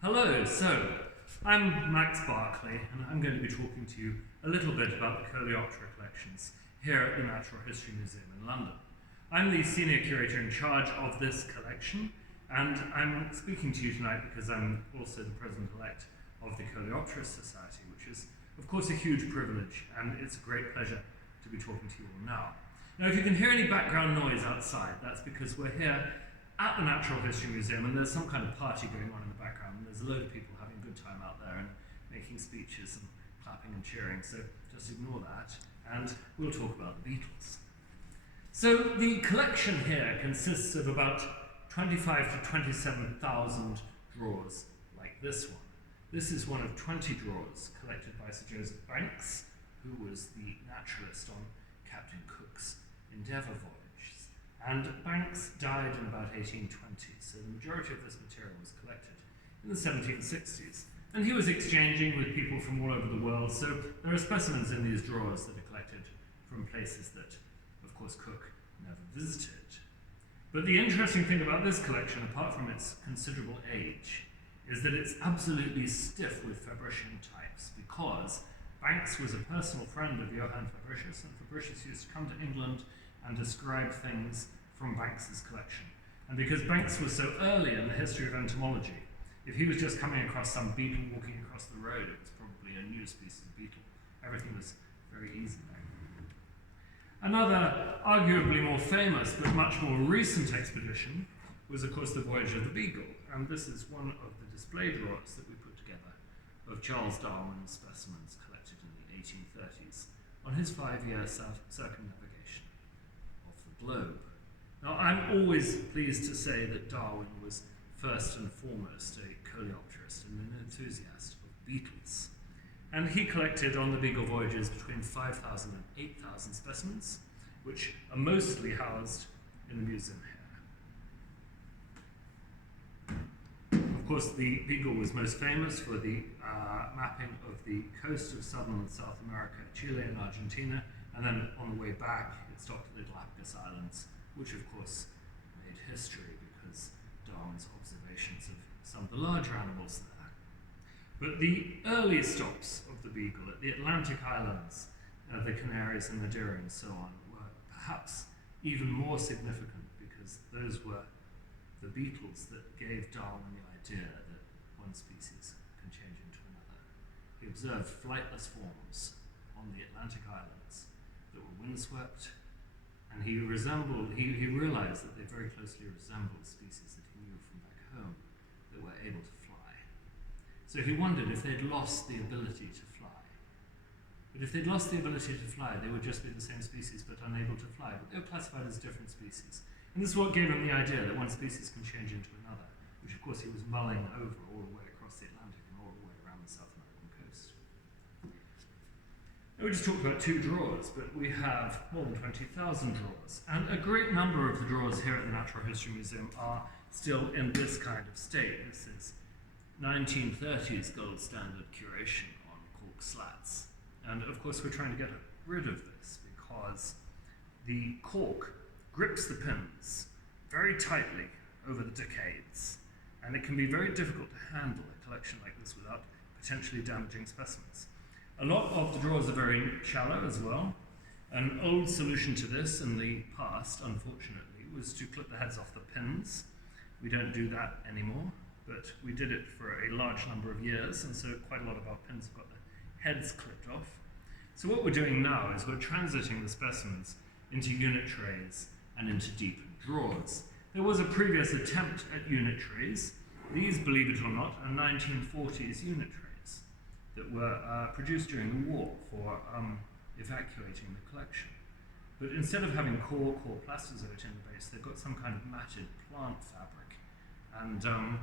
Hello, so I'm Max Barclay, and I'm going to be talking to you a little bit about the Coleoptera collections here at the Natural History Museum in London. I'm the senior curator in charge of this collection, and I'm speaking to you tonight because I'm also the president-elect of the Coleopterists Society, which is, of course, a huge privilege, and it's a great pleasure to be talking to you all now. Now, if you can hear any background noise outside, that's because we're here at the Natural History Museum, and there's some kind of party going on in the background, and there's a load of people having a good time out there and making speeches and clapping and cheering, so just ignore that, and we'll talk about the beetles. So the collection here consists of about 25 to 27,000 drawers like this one. This is one of 20 drawers collected by Sir Joseph Banks, who was the naturalist on Captain Cook's Endeavour voyage. And Banks died in about 1820, so the majority of this material was collected in the 1760s. And he was exchanging with people from all over the world, so there are specimens in these drawers that are collected from places that, of course, Cook never visited. But the interesting thing about this collection, apart from its considerable age, is that it's absolutely stiff with Fabrician types, because Banks was a personal friend of Johann Fabricius, and Fabricius used to come to England and describe things from Banks's collection. And because Banks was so early in the history of entomology, if he was just coming across some beetle walking across the road, it was probably a new species of beetle. Everything was very easy there. Another, arguably more famous but much more recent expedition was, of course, the voyage of the Beagle. And this is one of the display drawers that we put together of Charles Darwin's specimens collected in the 1830s on his 5-year circumnavigation of the globe. Now, I'm always pleased to say that Darwin was first and foremost a coleopterist and an enthusiast of beetles. And he collected on the Beagle voyages between 5,000 and 8,000 specimens, which are mostly housed in the museum here. Of course, the Beagle was most famous for the mapping of the coast of southern and South America, Chile and Argentina, and then on the way back it stopped at the Galapagos Islands, which of course made history because Darwin's observations of some of the larger animals there. But the early stops of the Beagle at the Atlantic Islands, the Canaries and Madeira and so on, were perhaps even more significant because those were the beetles that gave Darwin the idea that one species can change into another. He observed flightless forms on the Atlantic Islands that were windswept, and he realized that they very closely resembled species that he knew from back home that were able to fly. So he wondered if they'd lost the ability to fly. But if they'd lost the ability to fly, they would just be the same species but unable to fly. But they were classified as different species. And this is what gave him the idea that one species can change into another, which of course he was mulling over all the way across the Atlantic and all the way around the South American coast. Now we just talked about 2 drawers, but we have more than 20,000 drawers. And a great number of the drawers here at the Natural History Museum are still in this kind of state. This is 1930s gold standard curation on cork slats. And of course we're trying to get rid of this because the cork grips the pins very tightly over the decades, and it can be very difficult to handle a collection like this without potentially damaging specimens. A lot of the drawers are very shallow as well. An old solution to this in the past, unfortunately, was to clip the heads off the pins. We don't do that anymore, but we did it for a large number of years, and so quite a lot of our pins have got the heads clipped off. So what we're doing now is we're transiting the specimens into unit trays and into deep drawers. There was a previous attempt at unit trays. These, believe it or not, are 1940s unit trays that were produced during the war for evacuating the collection. But instead of having cork or plastozote in the base, they've got some kind of matted plant fabric. And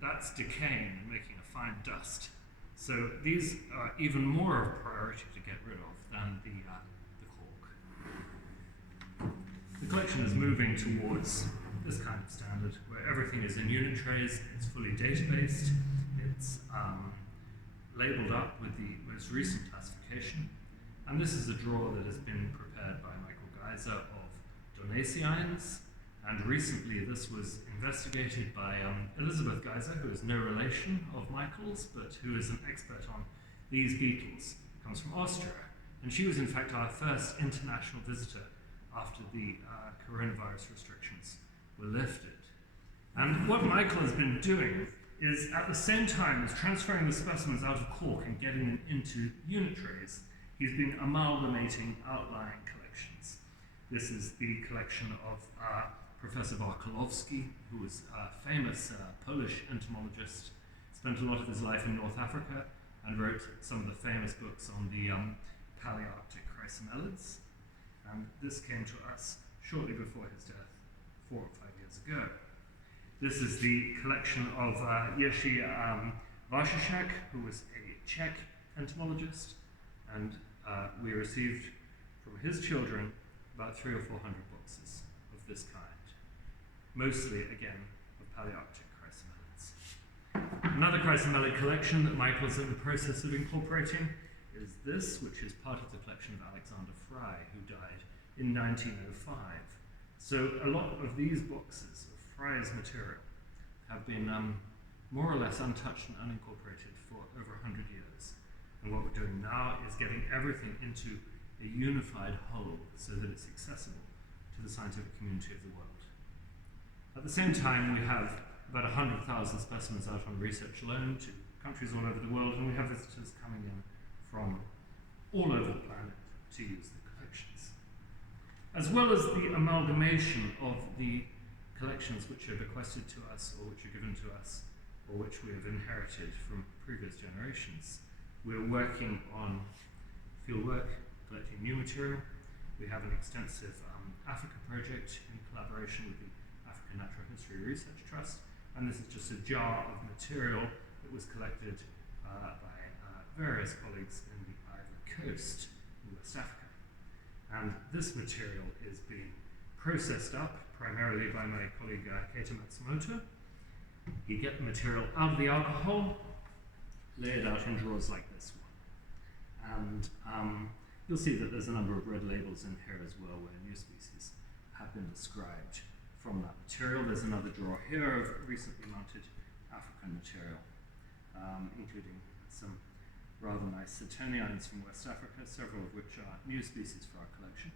that's decaying and making a fine dust. So these are even more of a priority to get rid of than the cork. The collection is moving towards this kind of standard, where everything is in unit trays, it's fully data-based, it's labelled up with the most recent classification, and this is a drawer that has been prepared by Michael Geiser of Donaceines, And recently this was investigated by Elizabeth Geiser, who is no relation of Michael's, but who is an expert on these beetles, comes from Austria. And she was in fact our first international visitor after the coronavirus restrictions were lifted. And what Michael has been doing is, at the same time as transferring the specimens out of cork and getting them into unit trays, he's been amalgamating outlying collections. This is the collection of Professor Warkolowski, who was a famous Polish entomologist, spent a lot of his life in North Africa and wrote some of the famous books on the Palearctic chrysomelids. And this came to us shortly before his death, 4 or 5 years ago. This is the collection of Jerzy Waszczak, who was a Czech entomologist, and we received from his children about 300 or 400 boxes of this kind, mostly, again, of Palearctic chrysomelids. Another chrysomelid collection that Michael's in the process of incorporating is this, which is part of the collection of Alexander Fry, who died in 1905. So a lot of these boxes of Fry's material have been more or less untouched and unincorporated for over 100 years. And what we're doing now is getting everything into a unified whole so that it's accessible to the scientific community of the world. At the same time, we have about 100,000 specimens out on research loan to countries all over the world, and we have visitors coming in from all over the planet to use the collections. As well as the amalgamation of the collections which are bequested to us, or which are given to us, or which we have inherited from previous generations, we're working on fieldwork, collecting new material. We have an extensive Africa project in collaboration with the African Natural History Research Trust, and this is just a jar of material that was collected by various colleagues in the Ivory Coast in West Africa. And this material is being processed up primarily by my colleague Keita Matsumoto. You get the material out of the alcohol, lay it out in drawers like this one. And you'll see that there's a number of red labels in here as well where new species have been described from that material. There's another drawer here of recently mounted African material, including some rather nice Cetoniines from West Africa, several of which are new species for our collection.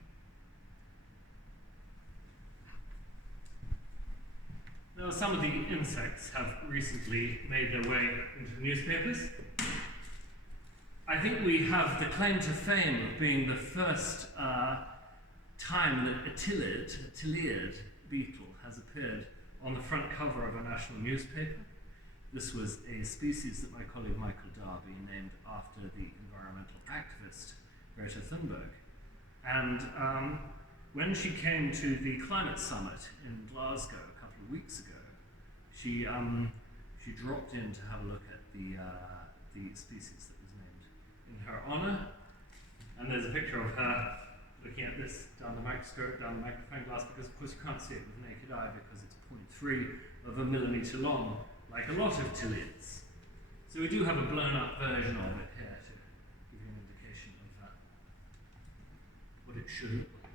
Now, some of the insects have recently made their way into the newspapers. I think we have the claim to fame of being the first time that a Tiliad beetle has appeared on the front cover of a national newspaper. This was a species that my colleague Michael Darby named after the environmental activist Greta Thunberg. And when she came to the climate summit in Glasgow a couple of weeks ago, she dropped in to have a look at the species that was named in her honour. And there's a picture of her looking at this down the microscope, down the magnifying glass, because of course you can't see it with the naked eye because it's 0.3 of a millimetre long, like a lot of Tiliads. So we do have a blown up version of it here to give you an indication of what it should look like.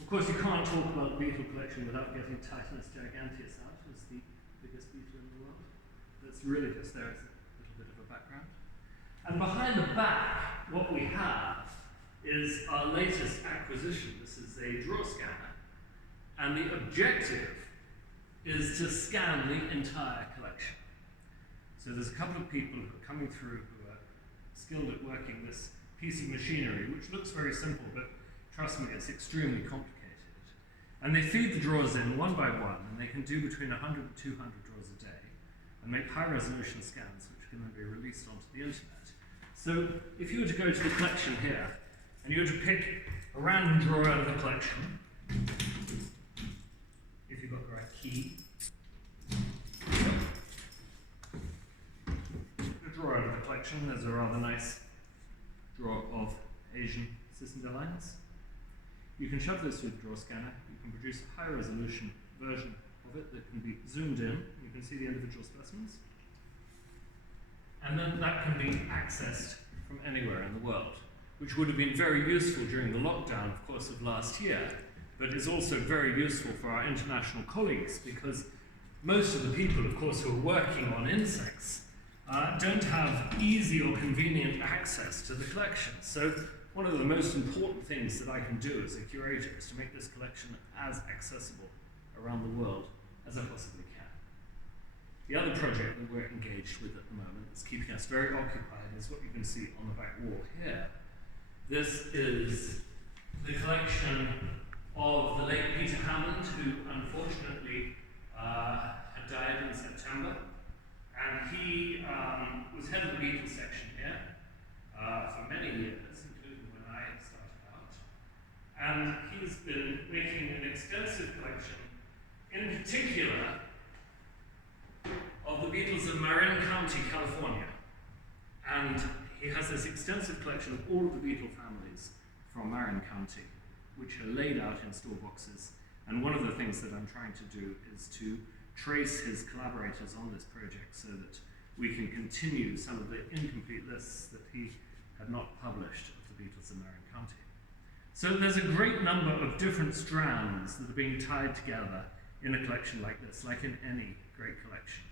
Of course, you can't talk about the beetle collection without getting Titanus giganteus out as the biggest beetle in the world. That's really just there as a little bit of a background. And behind the back, what we have is our latest acquisition. This is a draw scanner, and the objective is to scan the entire collection. So there's a couple of people who are coming through who are skilled at working this piece of machinery, which looks very simple, but trust me, it's extremely complicated. And they feed the drawers in one by one, and they can do between 100 and 200 drawers a day, and make high-resolution scans, which can then be released onto the internet. So if you were to go to the collection here, and you were to pick a random drawer out of the collection, if you've got the right key, a drawer out of the collection, there's a rather nice drawer of Asian cicindolines. You can shove this through the drawer scanner, you can produce a high-resolution version of it that can be zoomed in, you can see the individual specimens, and then that can be accessed from anywhere in the world. which would have been very useful during the lockdown, of course, of last year, but is also very useful for our international colleagues, because most of the people, of course, who are working on insects don't have easy or convenient access to the collection. So one of the most important things that I can do as a curator is to make this collection as accessible around the world as I possibly can. The other project that we're engaged with at the moment that's keeping us very occupied is what you can see on the back wall here. This is the collection of the late Peter Hammond, who unfortunately had died in September. And he was head of the beetle section here for many years, including when I started out. And he's been making an extensive collection, in particular, of the beetles of Marin County, California. And he has this extensive collection of all of the beetle families from Marin County, which are laid out in store boxes. And one of the things that I'm trying to do is to trace his collaborators on this project so that we can continue some of the incomplete lists that he had not published of the beetles of Marin County. So there's a great number of different strands that are being tied together in a collection like this, like in any great collection.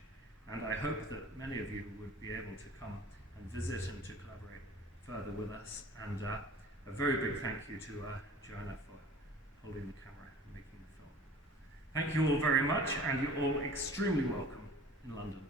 And I hope that many of you would be able to come and visit and to collaborate further with us. And a very big thank you to Joana for holding the camera and making the film. Thank you all very much, and you're all extremely welcome in London.